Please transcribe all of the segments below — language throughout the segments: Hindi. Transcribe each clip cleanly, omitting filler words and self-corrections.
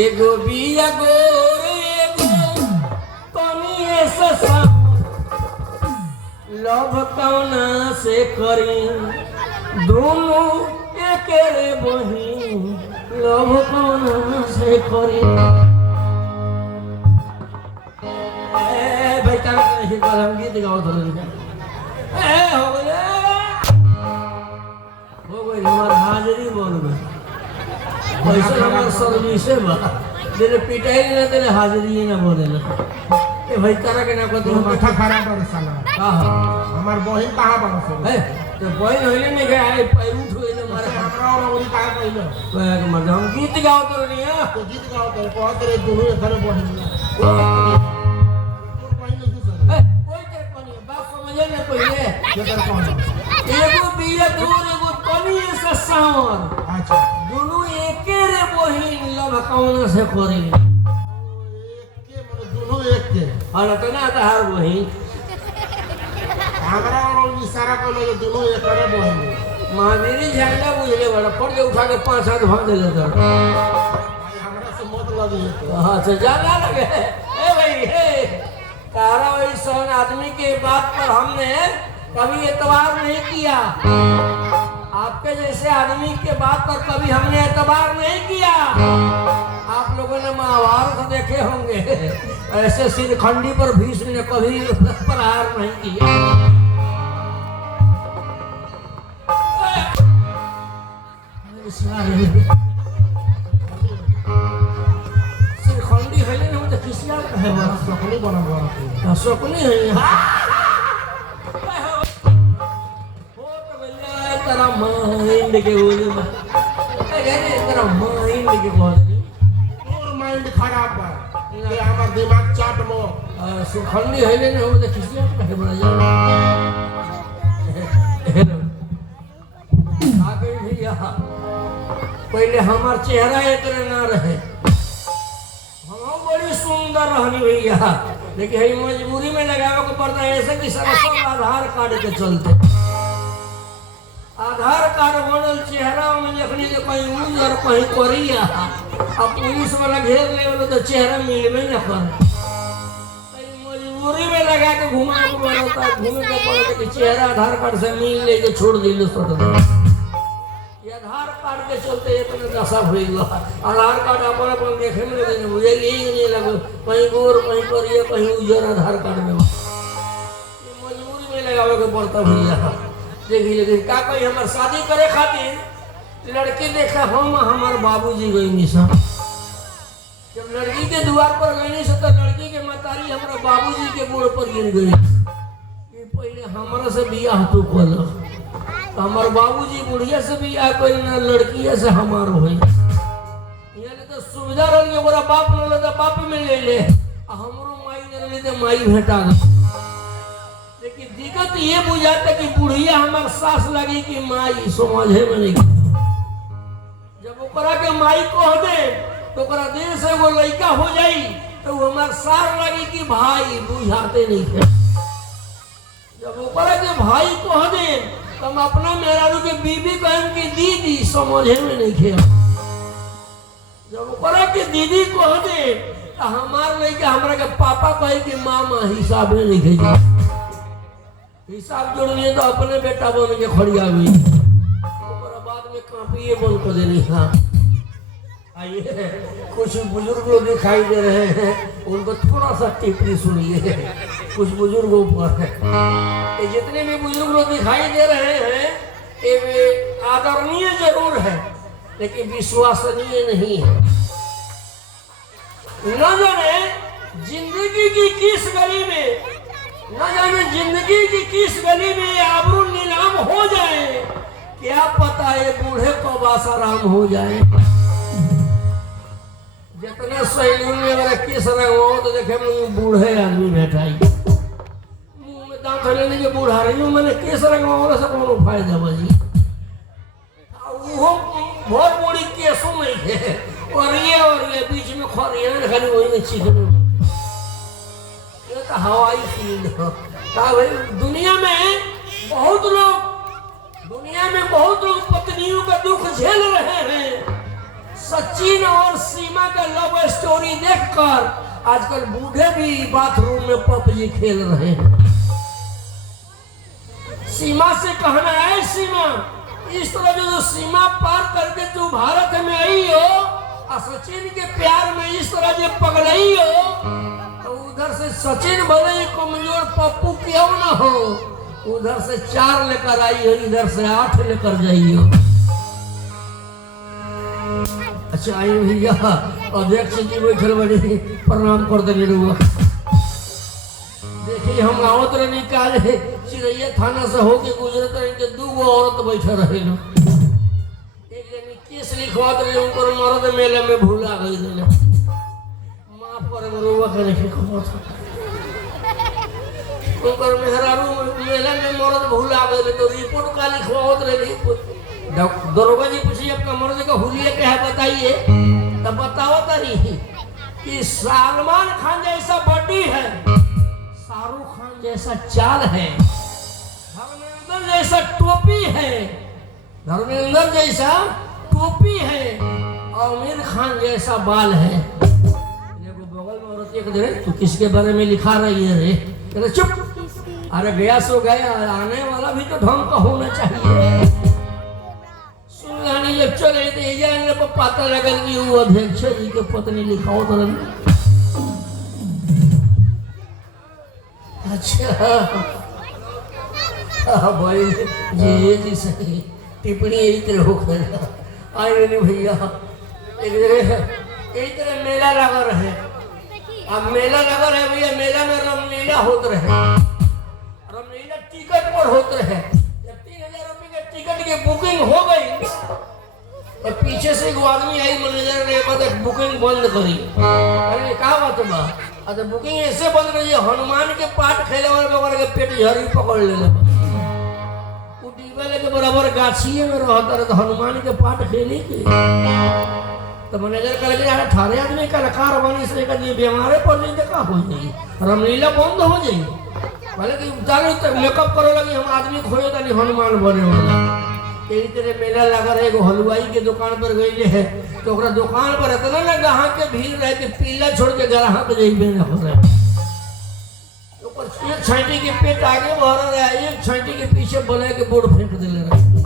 एगो बिया गोर एगो कनिए ससा लव कौना से करी दोनों एके रे बहिन लव कौना से करी भाई तारा नहीं कर हम गीत गाओ तो हो गई हमार हाजिरी बोल में पैसा हमार सर्विस है बा तेरे पिटाई ना तेरे हाजिरी ना बोले ना ए भाई तारा के ना को तो माथा खराब है साला हां हमार बहिन कहां बन से है तो बहिन होइले नहीं के आई पै उठ होइले मारे हमरा और उन का कहलो मैं मर हम गीत गाओ तो नहीं है तो गीत गाओ तो कह तेरे दोनों घर बहिन कोई तेरे कोनी बात समझे ना पहले ये कर कौन एगो बिया दूर एगो कनिए से सावर अच्छा दोनों एके रे बहिन लव कौना से करी एक के मतलब दोनों एक के और तना तार बहिन हमरा और इशारा कर ले दोनों एक करे बहिन महावीरी झंडा बुझले बड़ा फट के उठा के 5 हाथ भाग देले तो भाई हमरा से मत लगी हां से जाना लगे ए भाई हे तारा वैसा आदमी के बात पर हमने कभी एतबार नहीं किया आपके जैसे आदमी के बात पर कभी हमने एतबार नहीं किया आप लोगों ने महाभारत देखे होंगे ऐसे सिरखंडी पर भीष्म ने कभी प्रहार नहीं किया सिरखंडी है ना तो किसिया है बड़ा सकली बना बना सकली है तेरा माइंड के बोले में तेरा माइंड के बोले और माइंड खराब है ये हमार दिमाग चाट मो सुखंडी है लेने हम तो किसी आप कहे बना जा आगे भैया पहले हमार चेहरा इतने ना रहे हम बड़ी सुंदर रहनी भैया लेकिन हम मजबूरी में लगावे को पड़ता है ऐसे कि सब आधार कार्ड के चलते आधार कार्ड बनल चेहरा में जखनी के कहीं उजर कहीं करिया अब पुलिस वाला घेर ले तो चेहरा मिलबे न करे मजबूरी में लगा के घुमा के पड़ता घूमे के पड़ता कि चेहरा आधार कार्ड से मिल ले के छोड़ दिलो सट ये आधार कार्ड के चलते इतना दशा हुई आधार कार्ड अपन देखे में नहीं मुझे यही नहीं लगे कहीं गोर कहीं करिए कहीं उजर आधार कार्ड में मजबूरी में लगावे के पड़ता भैया देखिए लेकिन का कोई हमार शादी करे खातिर लड़की देखा हम हमार बाबूजी गई निशा जब लड़की के द्वार पर गई से तो लड़की के मतारी हमारा बाबूजी के गोड़ पर गिर गई कि पहले हमारा से बियाह तो कल तो हमार बाबूजी बुढ़िया से बियाह कोई ना लड़की से हमारो हुई यहाँ तो सुविधा रही ओकरा बाप न ले तो बाप में ले ले हमरो माई न ले तो माई भेटा गई लेकिन दिक्कत ये बुझाता कि बुढ़िया हमार सास लगी कि माई समझे में नहीं जब ओकरा के माई कह दे तो ओकरा दिल से वो लड़का हो जाई तो वो हमार सार लगी कि भाई बुझाते नहीं थे जब ओकरा के भाई कह दे तो हम अपना मेहरारू के बीबी कहें कि दीदी समझे में नहीं थे जब ओकरा के दीदी कह दे तो हमार लड़का हमारा के पापा कहे कि मामा हिसाब में नहीं थे हिसाब जोड़िए तो अपने बेटा बन के खड़िया हुई बाद में कापिए बन कर देनी हाँ आइए कुछ बुजुर्ग लोग दिखाई दे रहे हैं उनको थोड़ा सा टिप्पणी सुनिए कुछ बुजुर्गों पर है जितने भी बुजुर्ग लोग दिखाई दे रहे हैं ये आदरणीय जरूर है लेकिन विश्वसनीय नहीं है न जाने जिंदगी की किस गली में न जाने जिंदगी की किस गली में आबरू नीलाम हो जाए क्या पता है बूढ़े को बासाराम हो जाए जितने सैलून में मेरा किस रंग हो तो देखे बूढ़े आदमी बैठाई मुंह में दांत लेने के बूढ़ा रही हूँ मैंने किस रंग हो सब कौन फायदा बजी वो बहुत बड़ी केसों में है और ये बीच में खरिया खाली वही में चिकन हवाई फील्ड भाई दुनिया में बहुत लोग पत्नियों का दुख झेल रहे हैं सचिन और सीमा का लव कर। आजकल बूढ़े भी बाथरूम में पबजी खेल रहे हैं। सीमा से कहना है सीमा, इस तरह जो सीमा पार करके तू भारत में आई हो और सचिन के प्यार में इस तरह जो पगड़ई हो, तो उधर से सचिन भले ही कमजोर पप्पू क्यों ना हो, उधर से 4 लेकर आई हो, इधर से 8 लेकर जाइयो। अच्छा आई भैया अध्यक्ष जी बैठल बड़ी प्रणाम कर दे। देखिए हम आवत रहे निकाले चिड़ैया थाना से होके गुजरत रहे के 2 औरत बैठे रहे। एक जनी केस लिखवात रहे, उनकर मर्द मेले में भूला गई रहे। माफ करे मरुआ के नहीं खबर उनकर मेहरारू मेले में मर्द भूला गई, तो रिपोर्ट का लिखवात रहे। दरोगा जी पूछिए आपका मर्द का हुलिया क्या है बताइए, तब बताओ तारी कि सलमान खान जैसा बॉडी है, शाहरुख खान जैसा चाल है, धर्मेंद्र जैसा टोपी है, धर्मेंद्र जैसा टोपी है, आमिर खान जैसा बाल है। बगल में औरत एक दे तू किसके बारे में लिखा रही है रे? कहते चुप, अरे गया सो गया, आने वाला भी तो ढंग का होना चाहिए। सुनलानी जब चले थे जाने को पता लगल कि वो अध्यक्ष जी के पत्नी लिखाओ तो अच्छा भाई जी सही टिप्पणी यही तरह हो कर आए नहीं भैया। एक तरह मेला लगा रहे, अब मेला लगा रहे भैया, मेला में रामलीला होते रहे, रामलीला टिकट पर होते रहे। जब 3000 रुपये के टिकट की बुकिंग हो गई और पीछे से एक आदमी आई, मैनेजर ने बुकिंग बंद करी। अरे क्या बात बा? अच्छा बुकिंग ऐसे बंद करी, हनुमान के पाठ खेले वाले के पेट झड़ी पकड़ ले के बराबर गाछिए में रहता रहे, तो हनुमान के पाठ खेली के तो मैनेजर कह लगे 18 आदमी कलाकार बनी से बीमारे पड़ जाए तो का हो जाए, रामलीला बंद हो जाए। पहले कि जानो तक मेकअप करे लगी, हम आदमी खोए तो नहीं हनुमान बने वाला। यही तरह मेला लगा रहे, एगो हलवाई के दुकान पर गई है, तो दुकान पर इतना ना ग्राहक के भीड़ रहे कि पीला छोड़ के ग्राहक जाइबे न हो रहा। एक छांटी के पेट आगे बढ़ रहा है, एक छांटी के पीछे बोले के बोर्ड फेंक दिले रहे,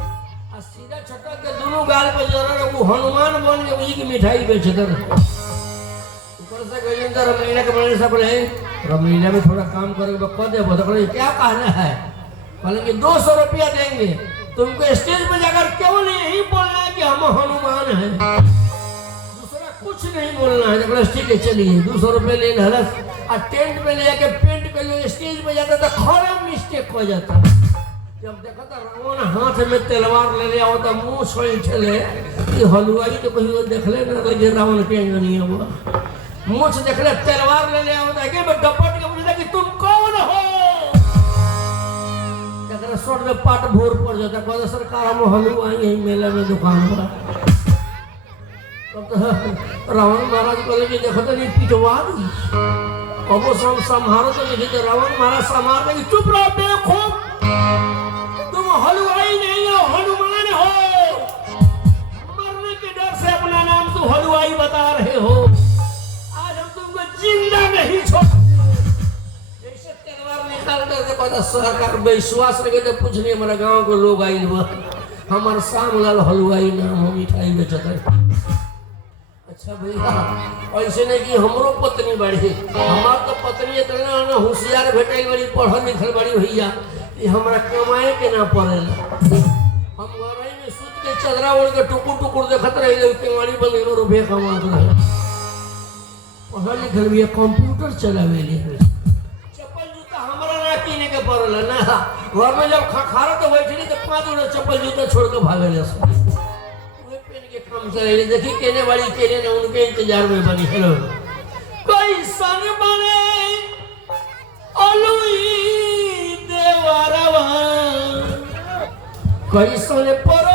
और सीधा छटक के दोनों गाल पे जरा रहे, वो हनुमान बन के वही की मिठाई बेचते रहे। ऊपर से गए तो रमलीला के मैनेजर साहब बोले रमलीला में थोड़ा काम करोगे कह दे, क्या कहना है? बोले कि 200 रुपया देंगे, तुमको स्टेज पे जाकर केवल यही बोलना है कि हम हनुमान हैं, दूसरा कुछ नहीं बोलना है। ठीक है चलिए 200 रुपये ले हलस, और टेंट पे ले जाके पेंट कर स्टेज पे जाता तो खड़ा मिस्टेक हो जाता। जब देखा था रावण हाथ में तलवार ले लिया होता, मुंह सोई ठेले कि हलवाई तो कहीं देख ले ना लगे रावण के नहीं हुआ, मुंह से देख ले तलवार ले लिया होता है कि डपट के पूछता कि तुम कौन हो? शॉर्ट में पाट भोर पड़ जाता, कहता सरकार हम हलवाई यही मेला में दुकान पर। तब तो रावण महाराज बोले कि देखो तो नहीं पिटवा दी, अब संहारो तो नहीं थे। रावण महाराज संहार देंगे, चुप रहो बेवकूफ, तुम हलवाई नहीं हो, हनुमान हो। मरने के डर से अपना नाम तुम हलवाई बता रहे हो, आज हम तुमको जिंदा नहीं छोड़। जैसे तलवार निकाल करके पता सरकार विश्वास रखे तो पूछ नहीं, हमारा गाँव के लोग आई हमारे श्यामलाल हलवाई नाम हो, मिठाई बेचते। अच्छा भैया ऐसे नहीं कि हमरो पत्नी बढ़ी, हमार तो पत्नी इतना होशियार भेटल बड़ी, पढ़ल लिखल बड़ी भैया, ये हमारा कमाए के ना पड़ेला। हम घर में सूत के चदरा ओढ़ के टुकुर टुकुर देखत रहे, केवाड़ी बंद रुपये कमात रहे। पढ़ल लिखल भी कंप्यूटर चलावे ले, चप्पल जूता हमारा ना किने के पड़ेला ना। घर में जब खखारा तो बैठली तो 5 जोड़ा चप्पल जूता छोड़ के भागे ले काम चले। देखी केने वाली केने ने उनके इंतजार में बनी। हेलो कोई सन बने अलुई देवरवा, कोई सन पर